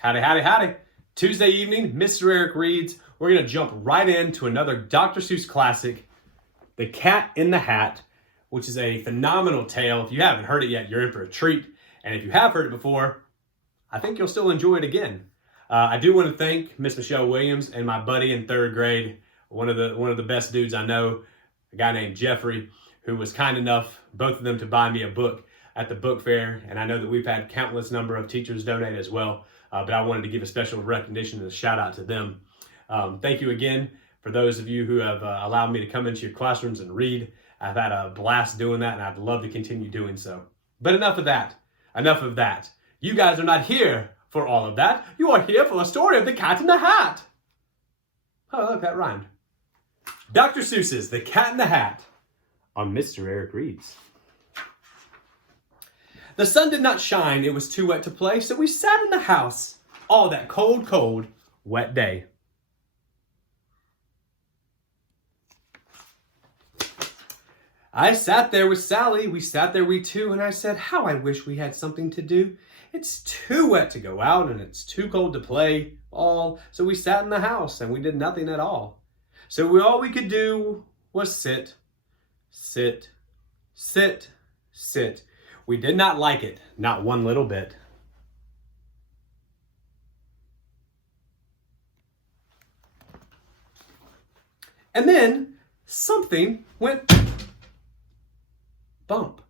Howdy, howdy, howdy. Tuesday evening, Mr. Eric reads. We're going to jump right into another Dr. Seuss classic, The Cat in the Hat, which is a phenomenal tale. If you haven't heard it yet, you're in for a treat. And if you have heard it before, I think you'll still enjoy it again. I do want to thank Miss Michelle Williams and my buddy in third grade, one of the best dudes I know, a guy named Jeffrey, who was kind enough, both of them, to buy me a book at the book fair. And I know that we've had countless number of teachers donate as well. But I wanted to give a special recognition and a shout out to them. Thank you again for those of you who have allowed me to come into your classrooms and read. I've had a blast doing that, and I'd love to continue doing so. But enough of that. Enough of that. You guys are not here for all of that. You are here for a story of the Cat in the Hat. Oh, look, that rhymed. Dr. Seuss's The Cat in the Hat on Mr. Eric Reads. The sun did not shine, it was too wet to play, so we sat in the house all that cold, cold, wet day. I sat there with Sally, we sat there we two, and I said, how I wish we had something to do. It's too wet to go out, and it's too cold to play all, so we sat in the house, and we did nothing at all. So all we could do was sit, sit, sit, sit. We did not like it, not one little bit. And then something went bump.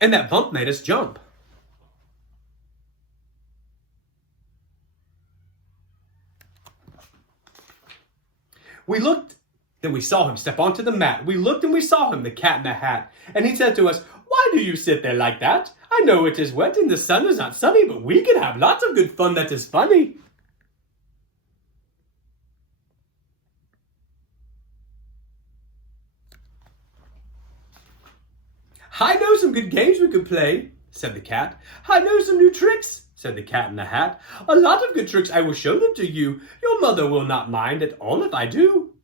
And that bump made us jump. We looked, then we saw him step onto the mat. We looked and we saw him, the Cat in the Hat. And he said to us, why do you sit there like that? I know it is wet and the sun is not sunny, but we can have lots of good fun that is funny. I know some good games we could play, said the cat. I know some new tricks, said the Cat in the Hat. A lot of good tricks, I will show them to you. Your mother will not mind at all if I do.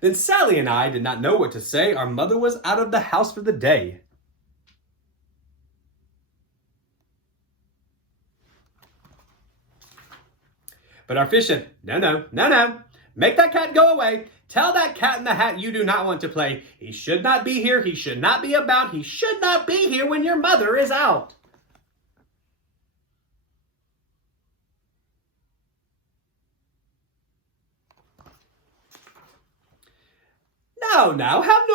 Then Sally and I did not know what to say. Our mother was out of the house for the day. But our fish said, no, no, no, no. Make that cat go away. Tell that Cat in the Hat you do not want to play. He should not be here. He should not be about. He should not be here when your mother is out. Now, have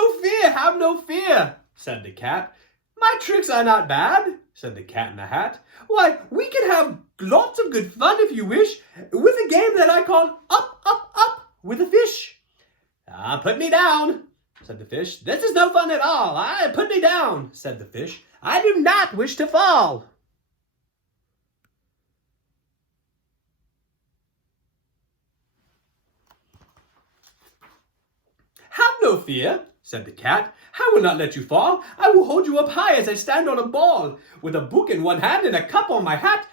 no fear, said the cat. My tricks are not bad, said the Cat in the Hat. Why, we can have lots of good fun if you wish, with a game that I call Up, Up, Up with a Fish. Put me down, said the fish. This is no fun at all. Put me down, said the fish. I do not wish to fall. Have no fear, said the cat. I will not let you fall. I will hold you up high as I stand on a ball, with a book in one hand and a cup on my hat.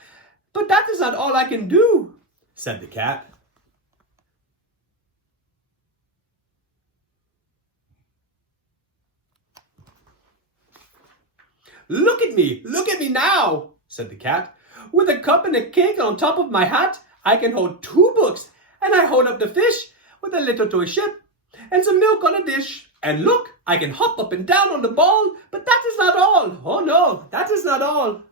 But that is not all I can do, said the cat. Look at me now, said the cat. With a cup and a cake on top of my hat, I can hold two books, and I hold up the fish with a little toy ship and some milk on a dish. And look, I can hop up and down on the ball, but that is not all. Oh no, that is not all.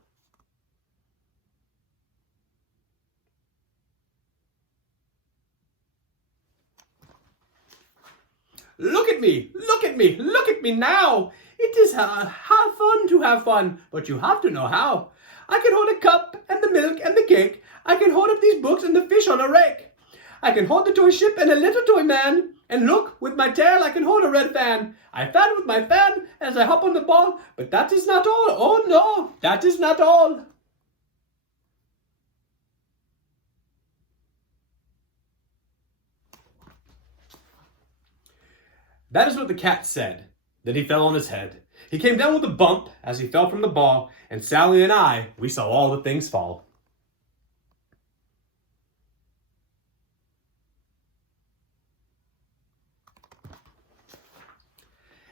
Look at me now. It is hard fun to have fun, but you have to know how. I can hold a cup and the milk and the cake. I can hold up these books and the fish on a rake. I can hold the toy ship and a little toy man. And look, with my tail I can hold a red fan. I fan with my fan as I hop on the ball, but that is not all. Oh no, that is not all. That is what the cat said. Then he fell on his head. He came down with a bump as he fell from the ball, and Sally and I, we saw all the things fall.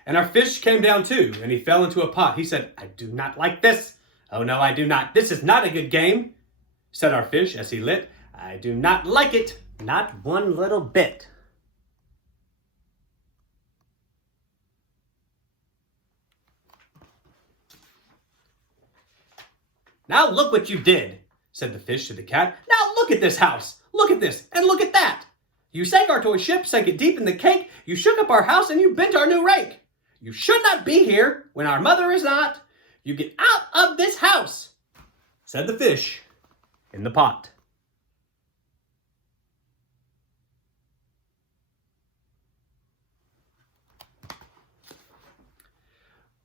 And our fish came down too, and he fell into a pot. He said, I do not like this. Oh no, I do not. This is not a good game, said our fish as he lit. I do not like it, not one little bit. Now look what you did, said the fish to the cat. Now look at this house. Look at this and look at that. You sank our toy ship, sank it deep in the cake. You shook up our house and you bent our new rake. You should not be here when our mother is not. You get out of this house, said the fish in the pot.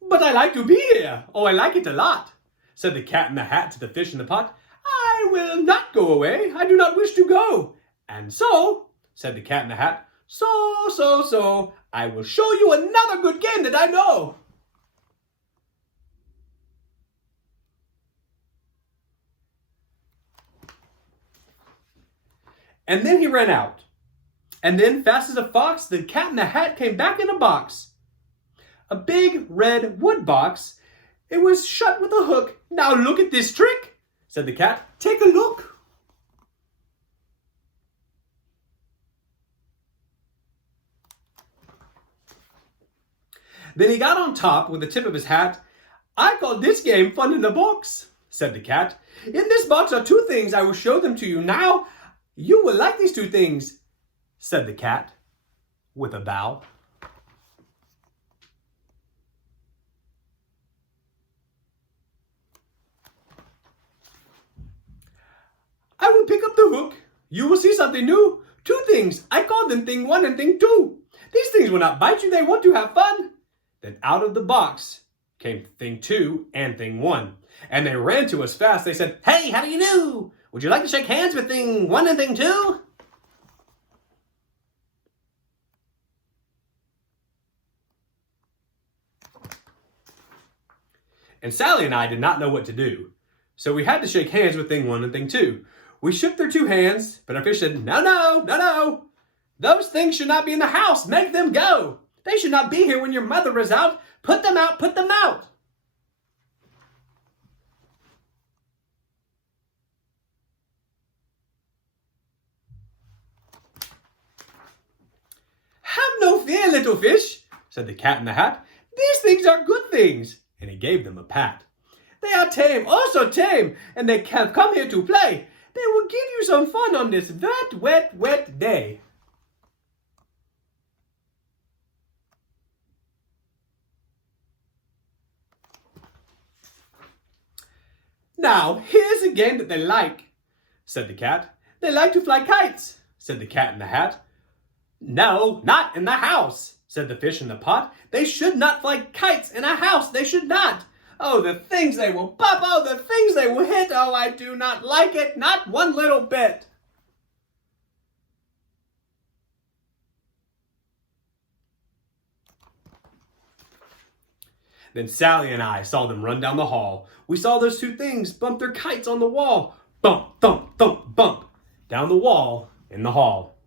But I like to be here. Oh, I like it a lot, said the cat in the hat to the fish in the pot. I will not go away. I do not wish to go. And so, said the cat in the hat, so, I will show you another good game that I know. And then he ran out. And then, fast as a fox, the cat in the hat came back in a box. A big red wood box. It was shut with a hook. Now look at this trick, said the cat. Take a look. Then he got on top with the tip of his hat. I call this game fun in the box, said the cat. In this box are two things. I will show them to you now. You will like these two things, said the cat with a bow. I will pick up the hook. You will see something new. Two things. I call them thing one and thing two. These things will not bite you. They want to have fun. Then out of the box came thing two and thing one. And they ran to us fast. They said, hey, how do you do? Would you like to shake hands with thing one and thing two? And Sally and I did not know what to do. So we had to shake hands with thing one and thing two. We shook their two hands, but our fish said, no. Those things should not be in the house. Make them go. They should not be here when your mother is out. Put them out, put them out. Have no fear, little fish, said the cat in the hat. These things are good things. And he gave them a pat. They are tame, oh so tame, and they have come here to play. They will give you some fun on this wet day. Now, here's a game that they like, said the cat. They like to fly kites, said the cat in the hat. No, not in the house, said the fish in the pot. They should not fly kites in a house. They should not. Oh, the things they will pop. Oh, the things they will hit. Oh, I do not like it. Not one little bit. Then Sally and I saw them run down the hall. We saw those two things bump their kites on the wall. Bump, thump, thump, bump. Down the wall in the hall.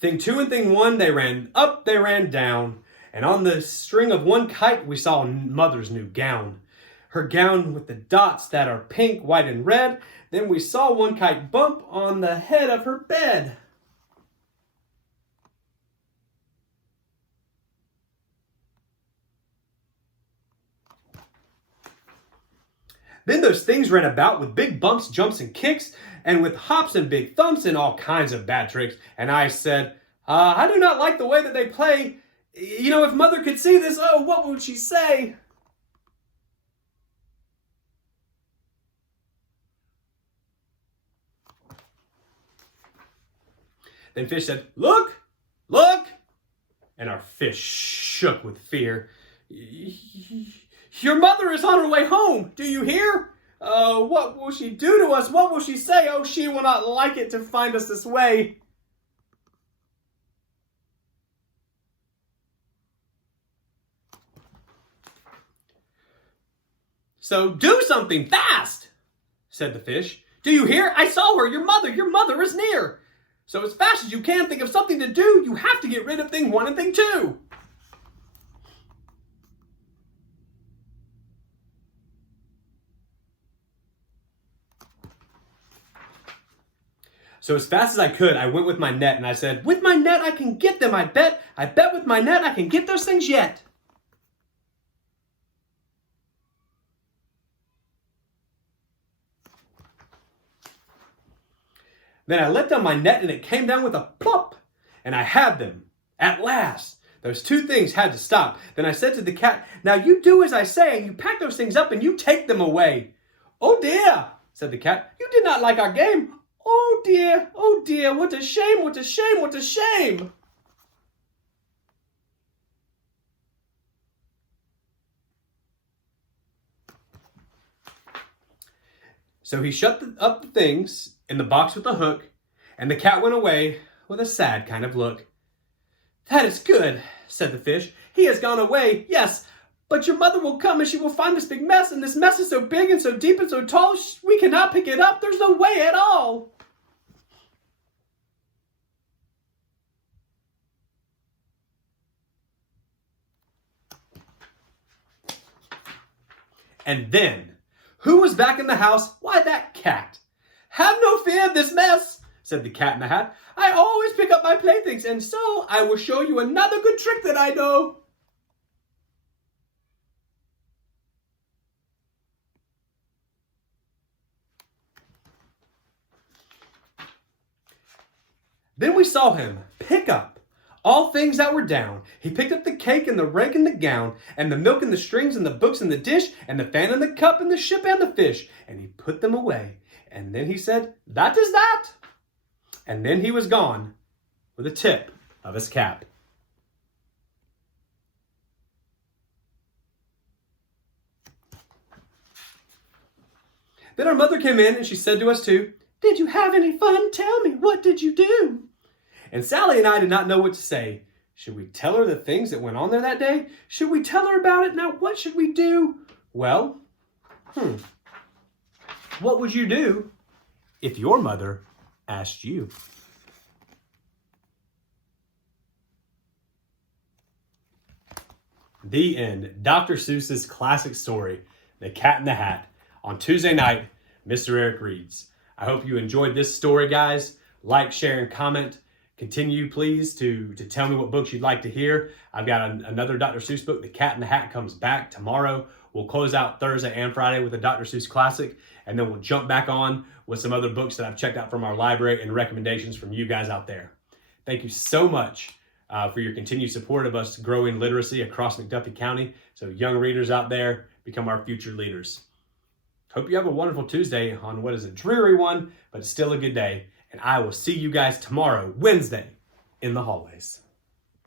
Thing two and thing one, they ran up, they ran down. And on the string of one kite, we saw Mother's new gown. Her gown with the dots that are pink, white, and red. Then we saw one kite bump on the head of her bed. Then those things ran about with big bumps, jumps, and kicks, and with hops and big thumps and all kinds of bad tricks. And I said, I do not like the way that they play. You know, if Mother could see this, oh, what would she say? Then Fish said, look, look. And our fish shook with fear. Your mother is on her way home. Do you hear? What will she do to us? What will she say? Oh, she will not like it to find us this way. So do something fast, said the fish. Do you hear? I saw her. Your mother is near. So as fast as you can, think of something to do. You have to get rid of thing one and thing two. So as fast as I could, I went with my net and I said, with my net, I can get them. I bet with my net, I can get those things yet. Then I let down my net and it came down with a plop. And I had them. At last. Those two things had to stop. Then I said to the cat, now you do as I say and you pack those things up and you take them away. Oh dear, said the cat. You did not like our game. Oh dear, what a shame, what a shame, what a shame. So he shut up the things in the box with the hook, and the cat went away with a sad kind of look. That is good, said the fish. He has gone away, yes, but your mother will come and she will find this big mess, and this mess is so big and so deep and so tall, we cannot pick it up. There's no way at all. And then, who was back in the house? Why, that cat. Have no fear of this mess, said the Cat in the Hat. I always pick up my playthings, and so I will show you another good trick that I know. Then we saw him pick up all things that were down. He picked up the cake and the rake and the gown, and the milk and the strings and the books and the dish, and the fan and the cup and the ship and the fish, and he put them away. And then he said, that is that. And then he was gone with a tip of his cap. Then our mother came in and she said to us two, did you have any fun? Tell me, what did you do? And Sally and I did not know what to say. Should we tell her the things that went on there that day? Should we tell her about it? Now, what should we do? Well, what would you do if your mother asked you? The end. Dr. Seuss's classic story, The Cat in the Hat. On Tuesday night, Mr. Eric Reads. I hope you enjoyed this story, guys. Like, share, and comment. Continue, please, to tell me what books you'd like to hear. I've got another Dr. Seuss book. The Cat in the Hat comes back tomorrow. We'll close out Thursday and Friday with a Dr. Seuss classic, and then we'll jump back on with some other books that I've checked out from our library and recommendations from you guys out there. Thank you so much for your continued support of us growing literacy across McDuffie County. So young readers out there, become our future leaders. Hope you have a wonderful Tuesday on what is a dreary one, but still a good day. And I will see you guys tomorrow, Wednesday, in the hallways.